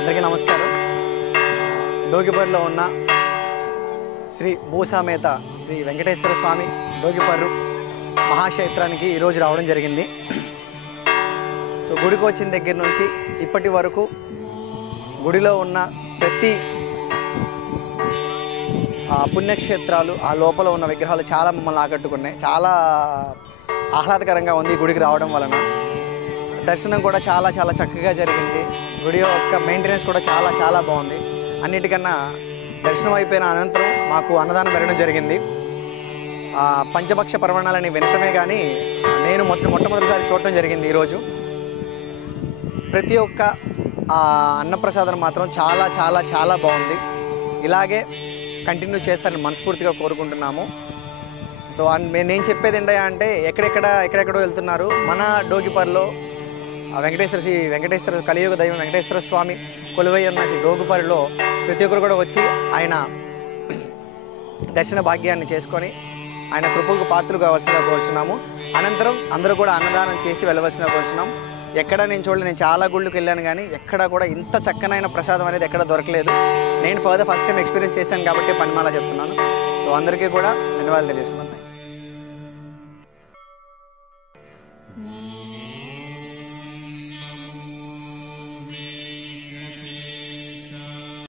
అందరికీ నమస్కారం. డోగిపర్రులో ఉన్న శ్రీ భూసామేత శ్రీ వెంకటేశ్వర స్వామి డోగిపర్రు మహాక్షేత్రానికి ఈరోజు రావడం జరిగింది. సో గుడికి వచ్చిన దగ్గర నుంచి ఇప్పటి వరకు గుడిలో ఉన్న ప్రతి పుణ్యక్షేత్రాలు, ఆ లోపల ఉన్న విగ్రహాలు చాలా మమ్మల్ని ఆకట్టుకున్నాయి. చాలా ఆహ్లాదకరంగా ఉంది గుడికి రావడం వలన. దర్శనం కూడా చాలా చాలా చక్కగా జరిగింది. గుడి యొక్క మెయింటెనెన్స్ కూడా చాలా చాలా బాగుంది. అన్నిటికన్నా దర్శనం అయిపోయిన అనంతరం మాకు అన్నదానం జరగడం జరిగింది. పంచభక్ష పరమాణాలని వినటమే కానీ నేను మొట్టమొదటిసారి చూడటం జరిగింది ఈరోజు. ప్రతి ఒక్క అన్నప్రసాదం మాత్రం చాలా చాలా చాలా బాగుంది. ఇలాగే కంటిన్యూ చేస్తారని మనస్ఫూర్తిగా కోరుకుంటున్నాము. సో నేను చెప్పేది ఏంటంటే ఎక్కడెక్కడో వెళ్తున్నారు. మన డోగిపర్రులో వెంకటేశ్వర కలియుగ దైవం వెంకటేశ్వర స్వామి కొలువై ఉన్న డోగిపర్రులో ప్రతి ఒక్కరు కూడా వచ్చి ఆయన దర్శన భాగ్యాన్ని చేసుకొని ఆయన కృపకు పాత్రలు కావాల్సిందిగా కోరుచున్నాము. అనంతరం అందరూ కూడా అన్నదానం చేసి వెళ్ళవలసిందిగా కోరుచున్నాం. ఎక్కడ నేను చూడలేదు. నేను చాలా గుళ్ళకి వెళ్ళాను కానీ ఎక్కడ కూడా ఇంత చక్కనైన ప్రసాదం అనేది ఎక్కడ దొరకలేదు. నేను ఫస్ట్ టైం ఎక్స్పీరియన్స్ చేశాను కాబట్టి పనిమాల చెప్తున్నాను. సో అందరికీ కూడా ధన్యవాదాలు తెలియజేసుకున్నాను.